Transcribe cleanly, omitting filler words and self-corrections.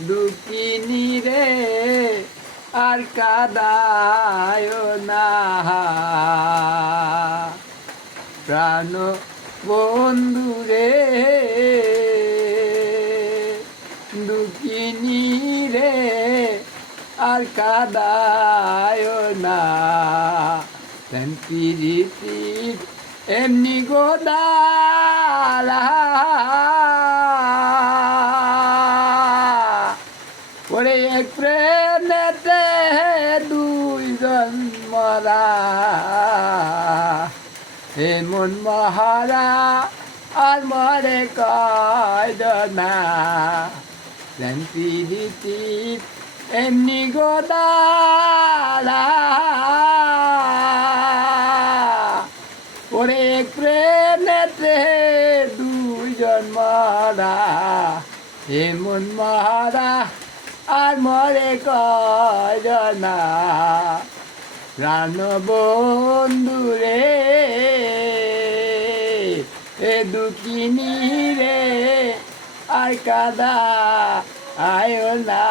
দুঃখিনী রে আর কাদায় না প্রাণ বন্ধু রে দুঃখিনী রে আর কাদায় না প্রীতির এমনি গোদালা ওরে এক প্রেমেতে দুইজন মরা এমন মহারা আর মরে কয়না প্রীতির এমনি গোদালা ওরে এক প্রেমেতে দুইজন মরা এমন মহারা আর মরে কয়না প্রাণ বন্ধু রে এ দুঃখিনী রে আর কাদা আয় না।